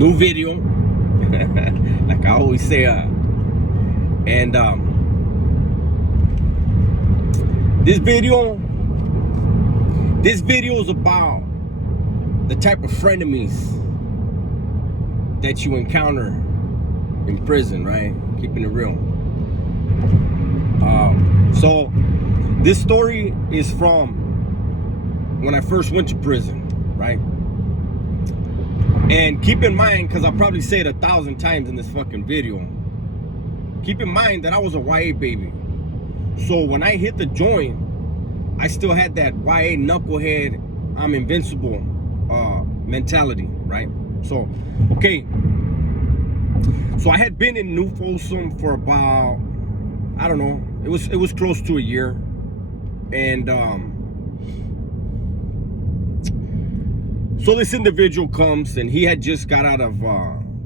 New video. Like I always say, and this video is about the type of frenemies that you encounter in prison, right? Keeping it real. So this story is from when I first went to prison, right? And keep in mind, because I'll probably say it 1,000 times in this fucking video, keep in mind that I was a YA baby. So when I hit the joint, I still had that YA knucklehead, I'm invincible mentality, right? So, okay. So I had been in New Folsom for about, I don't know, it was close to a year. And so this individual comes, and he had just got out of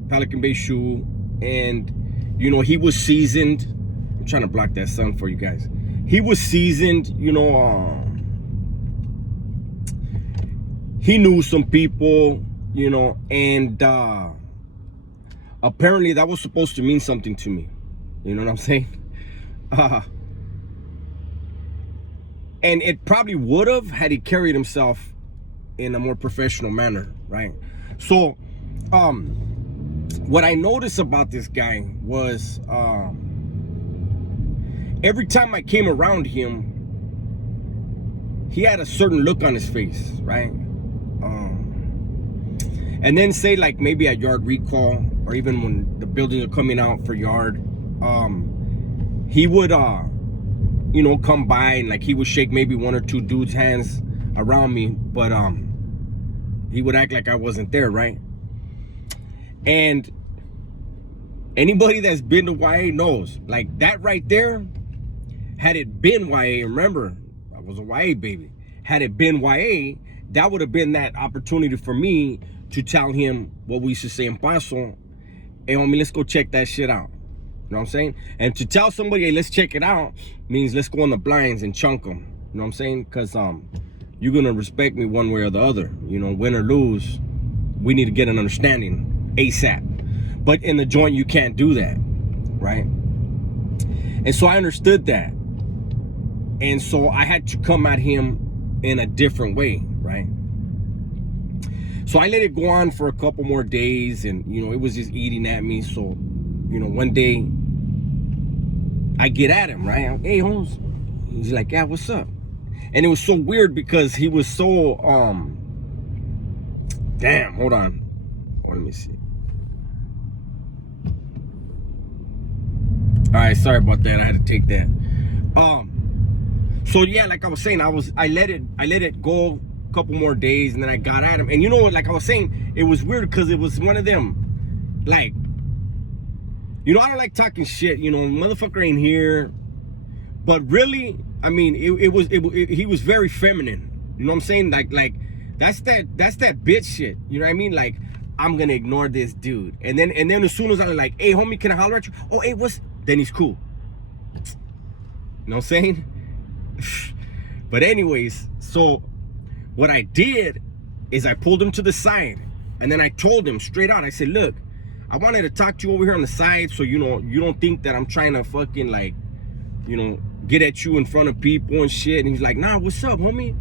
Pelican Bay SHU, and you know, he was seasoned. I'm trying to block that sun for you guys. He was seasoned, you know, he knew some people, you know, and apparently that was supposed to mean something to me. You know what I'm saying? And it probably would have had he carried himself in a more professional manner, right? So what I noticed about this guy was every time I came around him, he had a certain look on his face, right? And then say like maybe at yard recall, or even when the buildings are coming out for yard, he would you know, come by and like he would shake maybe one or two dudes' hands around me, but he would act like I wasn't there, right? And anybody that's been to YA knows, like that right there, had it been YA, remember, I was a YA baby. Had it been YA, that would have been that opportunity for me to tell him what we used to say in Paso, hey homie, let's go check that shit out. You know what I'm saying? And to tell somebody, hey, let's check it out, means let's go on the blinds and chunk them. You know what I'm saying? Because you're gonna respect me one way or the other. You know, win or lose, we need to get an understanding ASAP. But in the joint, you can't do that, right? And so I understood that. And so I had to come at him in a different way, right? So I let it go on for a couple more days, and you know, it was just eating at me. So, you know, one day I get at him, right? Hey, Holmes. He's like, yeah, what's up? And it was so weird because he was so damn, hold on. Let me see. All right, sorry about that. I had to take that. So yeah, like I was saying, I let it go a couple more days, and then I got at him. And you know what, like I was saying, it was weird because it was one of them, like, you know, I don't like talking shit, you know, motherfucker ain't here. But really, I mean, he was very feminine. You know what I'm saying? Like that's that bitch shit. You know what I mean? Like, I'm gonna ignore this dude. And then as soon as I'm like, hey homie, can I holler at you? Oh, hey, then he's cool. You know what I'm saying? But anyways, so what I did is I pulled him to the side, and then I told him straight out, I said, look, I wanted to talk to you over here on the side, so you know, you don't think that I'm trying to fucking like, you know, get at you in front of people and shit. And he's like, nah, what's up, homie?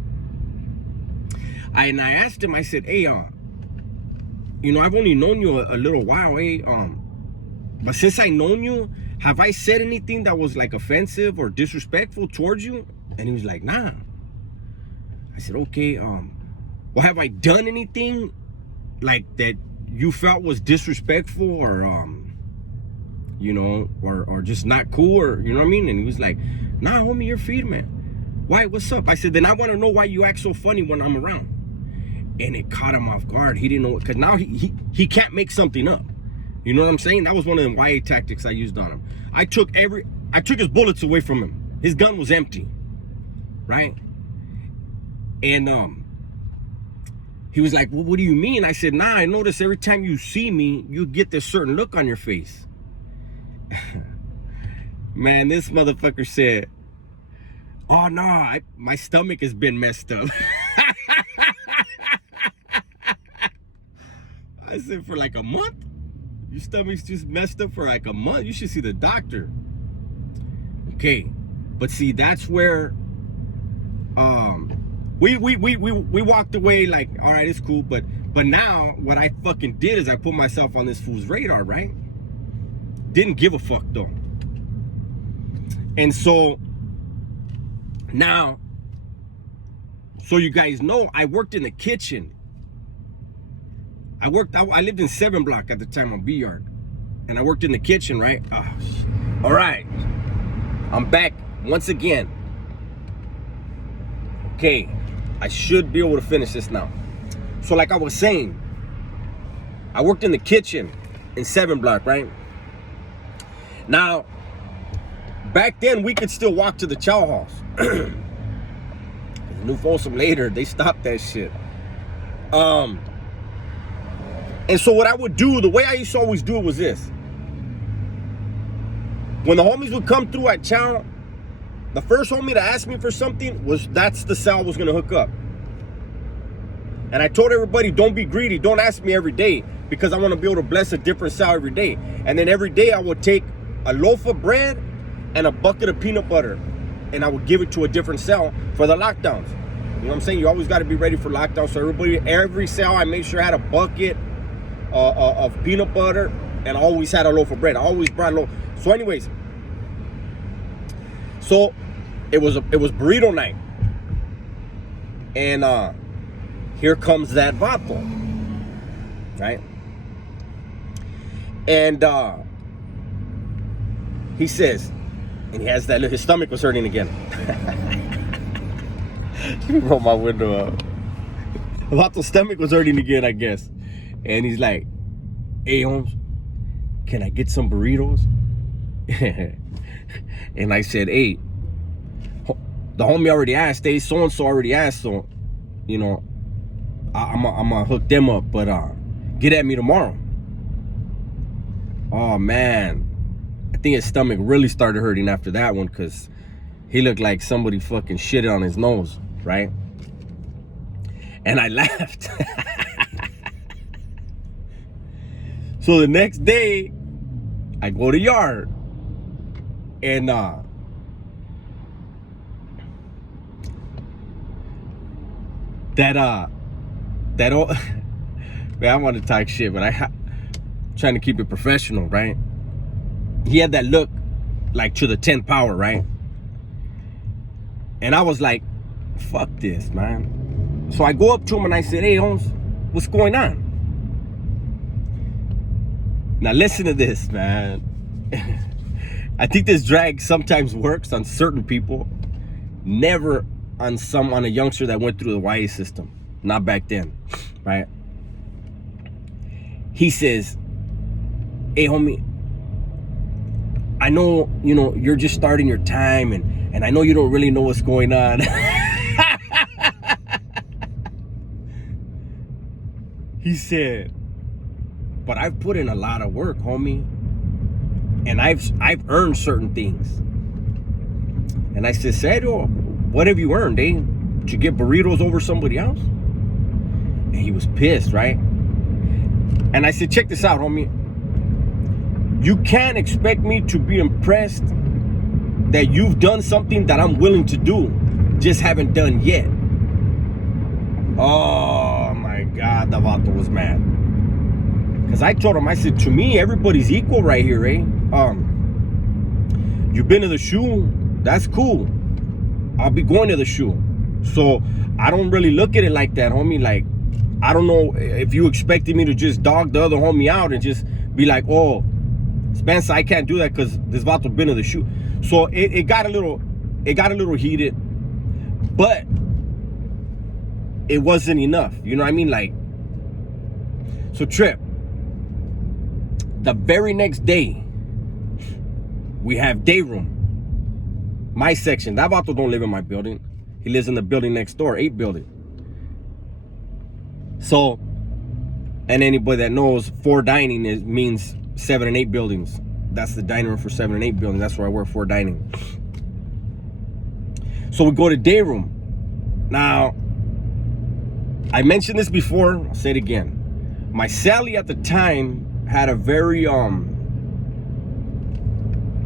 And I asked him, I said, hey, you know, I've only known you a little while, but since I known you, have I said anything that was like offensive or disrespectful towards you? And he was like, nah. I said, okay, well, have I done anything like that you felt was disrespectful or you know, or just not cool, or you know what I mean? And he was like, nah, homie, you're feed, man. Why, what's up? I said, then I want to know why you act so funny when I'm around. And it caught him off guard. He didn't know, because now he can't make something up. You know what I'm saying? That was one of the YA tactics I used on him. I took his bullets away from him. His gun was empty, right? And he was like, well, what do you mean? I said, nah, I notice every time you see me, you get this certain look on your face. Man, this motherfucker said, oh no, my stomach has been messed up. I said, for like a month? Your stomach's just messed up for like a month? You should see the doctor. Okay, but see, that's where we walked away like, all right, it's cool, but now what I fucking did is I put myself on this fool's radar, right? Didn't give a fuck though. And so now, so you guys know, I worked in the kitchen. I lived in 7 block at the time on B Yard, and I worked in the kitchen, right? Oh, all right, I'm back once again. Okay, I should be able to finish this now. So like I was saying, I worked in the kitchen in 7 block, right? Now, back then we could still walk to the chow house. The new Folsom later, they stopped that shit. And so what I would do, the way I used to always do it was this. When the homies would come through at chow, the first homie to ask me for something that's the cell I was gonna hook up. And I told everybody, don't be greedy, don't ask me every day, because I want to be able to bless a different cell every day. And then every day I would take a loaf of bread and a bucket of peanut butter, and I would give it to a different cell for the lockdowns. You know what I'm saying? You always got to be ready for lockdown. So every cell, I made sure I had a bucket of peanut butter, and I always had a loaf of bread. I always brought a loaf. So anyways, so it was burrito night, and here comes that vato, right? And he says, and he has that, his stomach was hurting again. Let me roll my window up. The vato's stomach was hurting again, I guess. And he's like, hey, Holmes, can I get some burritos? And I said, hey, the homie already asked, hey, so-and-so already asked, so, you know, I'm gonna hook them up, but get at me tomorrow. Oh, man. I think his stomach really started hurting after that one, because he looked like somebody fucking shitted on his nose, right? And I laughed. So the next day, I go to Yard, and that old man, I want to talk shit, but trying to keep it professional, right? He had that look like to the 10th power, right? And I was like, fuck this, man. So I go up to him and I said, hey, Holmes, what's going on? Now listen to this, man. I think this drag sometimes works on certain people, never on a youngster that went through the YA system. Not back then, right? He says, hey, homie, I know, you know, you're just starting your time, and I know you don't really know what's going on. He said, but I've put in a lot of work, homie, and I've earned certain things. And I said, Serio, what have you earned, eh? Did you get burritos over somebody else? And he was pissed, right? And I said, check this out, homie. You can't expect me to be impressed that you've done something that I'm willing to do, just haven't done yet. Oh my God, the vato was mad. Because I told him, I said, to me, everybody's equal right here, eh? You've been to the shoe, that's cool. I'll be going to the shoe. So I don't really look at it like that, homie. Like, I don't know if you expected me to just dog the other homie out and just be like, oh, Spencer, I can't do that because this vato been to the shoe. So it got a little heated, but it wasn't enough. You know what I mean? Like, so Trip, the very next day, we have day room. My section. That vato don't live in my building. He lives in the building next door, 8 building. So, and anybody that knows, 4 dining means 7 and 8 buildings. That's the dining room for 7 and 8 buildings. That's where I work, 4 dining. So we go to day room. Now, I mentioned this before, I'll say it again. my Sally at the time had a very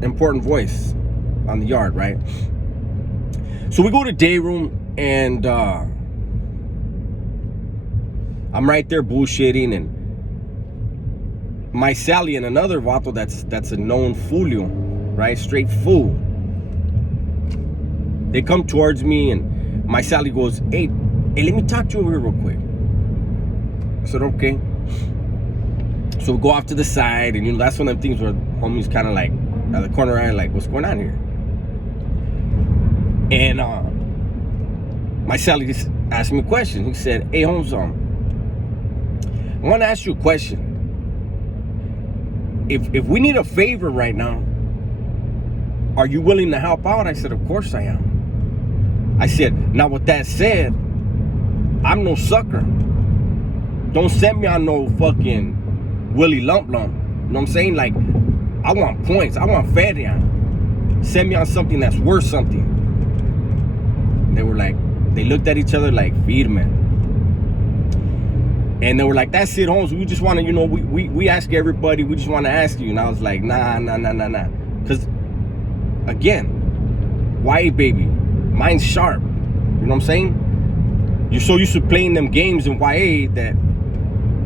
important voice on the yard, right? So we go to day room, and I'm right there bullshitting, and my Sally and another vato that's a known fulio, right? Straight fool. They come towards me, and my Sally goes, hey, let me talk to you over here real quick. I said, okay. So we go off to the side, and that's one of the things where homies kind of like at the corner eye, like, what's going on here? And my Sally just asked me a question. He said, hey, Holmes, I want to ask you a question. If we need a favor right now, are you willing to help out? I said, of course I am. I said, now with that said, I'm no sucker. Don't send me on no fucking Willy Lump Lump. You know what I'm saying? Like, I want points. I want feria. Send me on something that's worth something. They were like, they looked at each other like, firme. And they were like, that's it, Holmes. We just want to, we ask everybody. We just want to ask you. And I was like, nah. Because, again, YA baby, mine's sharp. You know what I'm saying? You're so used to playing them games in YA that,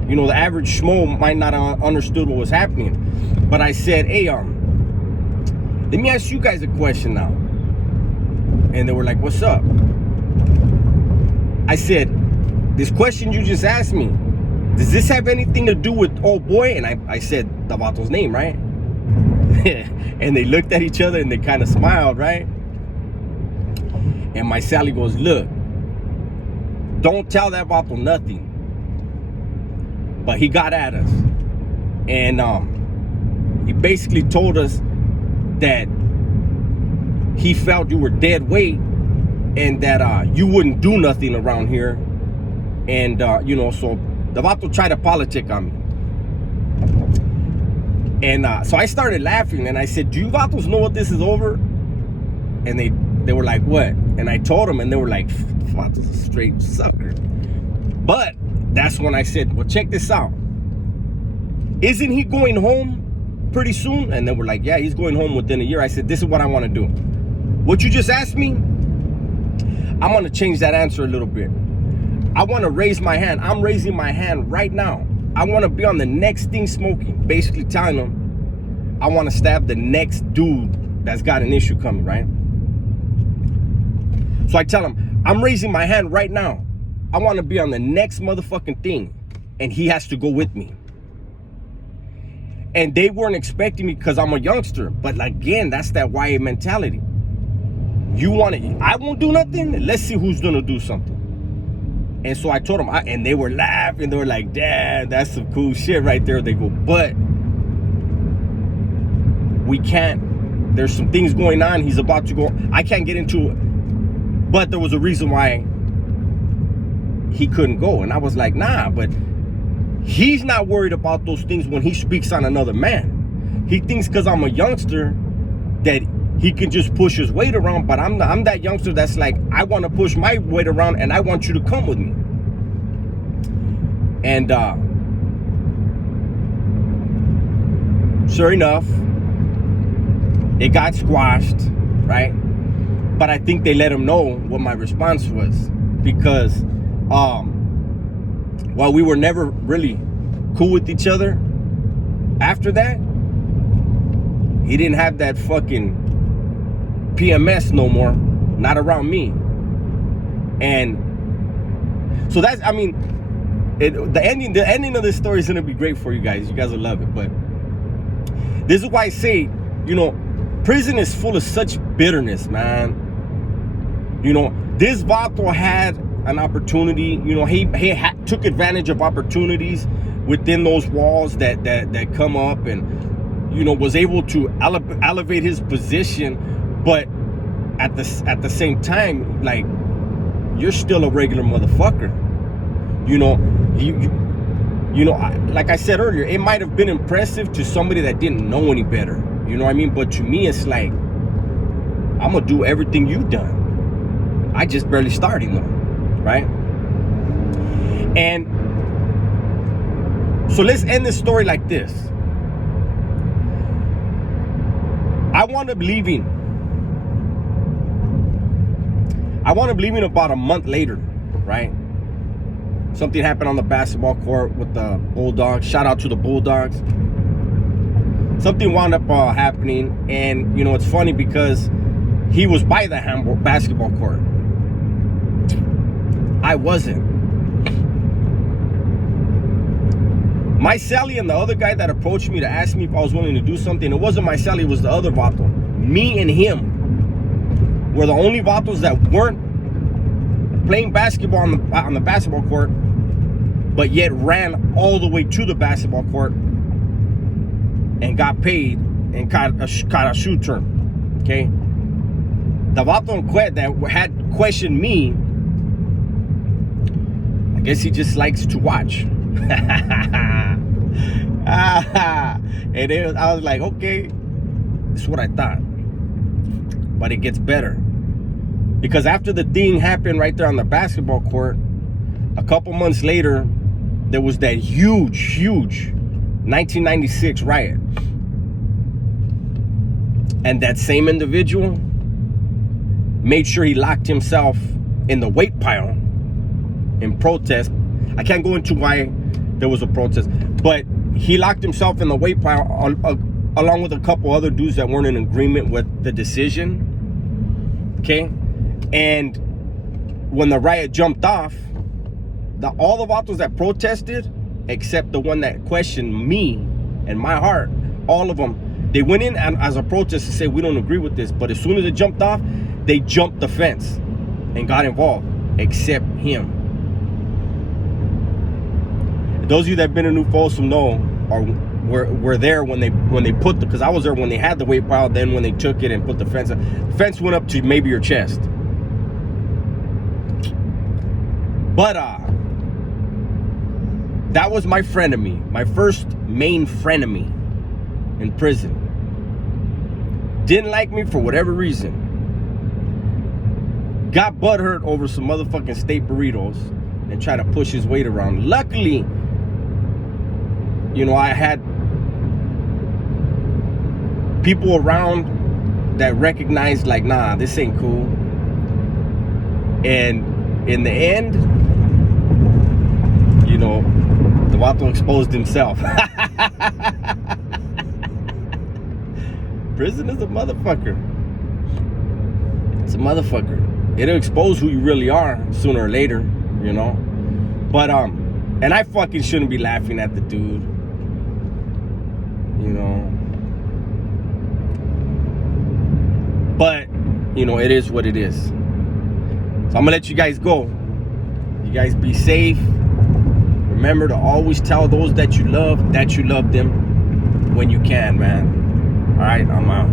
the average schmo might not have understood what was happening. But I said, hey, let me ask you guys a question now. And they were like, what's up? I said, this question you just asked me, does this have anything to do with old boy? And I said the vato's name, right? And they looked at each other and they kind of smiled, right? And my Sally goes, look, don't tell that vato nothing. But he got at us. And he basically told us that he felt you were dead weight, and that you wouldn't do nothing around here. And so the vato tried to politic on me. And so I started laughing, and I said, do you vatos know what this is over? And they were like, what? And I told them, and they were like, vato's a straight sucker. But that's when I said, well, check this out. Isn't he going home pretty soon? And they were like, yeah, he's going home within a year. I said, this is what I want to do. What you just asked me, I'm going to change that answer a little bit. I want to raise my hand. I'm raising my hand right now. I want to be on the next thing smoking. Basically telling them I want to stab the next dude that's got an issue coming, right? So I tell him, I'm raising my hand right now. I want to be on the next motherfucking thing. And he has to go with me. And they weren't expecting me because I'm a youngster. But again, that's that YA mentality. You want it, I won't do nothing. Let's see who's going to do something. And so I told them, and they were laughing. They were like, Dad, that's some cool shit right there. They go, but we can't. There's some things going on. He's about to go. I can't get into it. But there was a reason why he couldn't go. And I was like, nah, but he's not worried about those things when he speaks on another man. He thinks because I'm a youngster that he can just push his weight around, but I'm that youngster that's like, I want to push my weight around and I want you to come with me. And sure enough, it got squashed, right? But I think they let him know what my response was, because while we were never really cool with each other after that, he didn't have that fucking PMS no more, not around me. And so that's, I mean, the ending of this story is gonna be great for you guys. You guys will love it. But this is why I say, prison is full of such bitterness, man. This vato had an opportunity. He took advantage of opportunities within those walls that come up, and was able to elevate his position. But at the same time, like, you're still a regular motherfucker. Like I said earlier, it might have been impressive to somebody that didn't know any better. You know what I mean? But to me, it's like, I'm gonna do everything you've done. I just barely started though, right? And So let's end this story like this. I wound up leaving about a month later, right? Something happened on the basketball court with the Bulldogs. Shout out to the Bulldogs. Something wound up happening, and you know, it's funny because he was by the basketball court. I wasn't. My Sally and the other guy that approached me to ask me if I was willing to do something, it wasn't my Sally, it was the other Vato. Me and him were the only Vatos that weren't playing basketball on the basketball court, but yet ran all the way to the basketball court and got paid and caught a shoe turn. Okay? The Vato that had questioned me, I guess he just likes to watch. And I was like, okay, this is what I thought. But it gets better. Because after the thing happened right there on the basketball court, a couple months later, there was that huge 1996 riot. And that same individual made sure he locked himself in the weight pile in protest. I can't go into why there was a protest, but he locked himself in the weight pile along with a couple other dudes that weren't in agreement with the decision. Okay? And when the riot jumped off, all the Vatos that protested, except the one that questioned me and my heart, all of them, they went in as a protest to say, we don't agree with this. But as soon as it jumped off, they jumped the fence and got involved, except him. Those of you that have been in New Folsom know, or were there when they put because I was there when they had the weight pile. Then when they took it and put the fence went up to maybe your chest. But that was my frenemy, my first main frenemy in prison. Didn't like me for whatever reason. Got butthurt over some motherfucking steak burritos and tried to push his weight around. Luckily, you know, I had people around that recognized, like, nah, this ain't cool. And in the end, you know, the Vato exposed himself. Prison is a motherfucker. It's a motherfucker. It'll expose who you really are sooner or later, you know. But and I fucking shouldn't be laughing at the dude, you know. But, you know, it is what it is. So I'm gonna let you guys go. You guys be safe. Remember to always tell those that you love them when you can, man. All right, I'm out.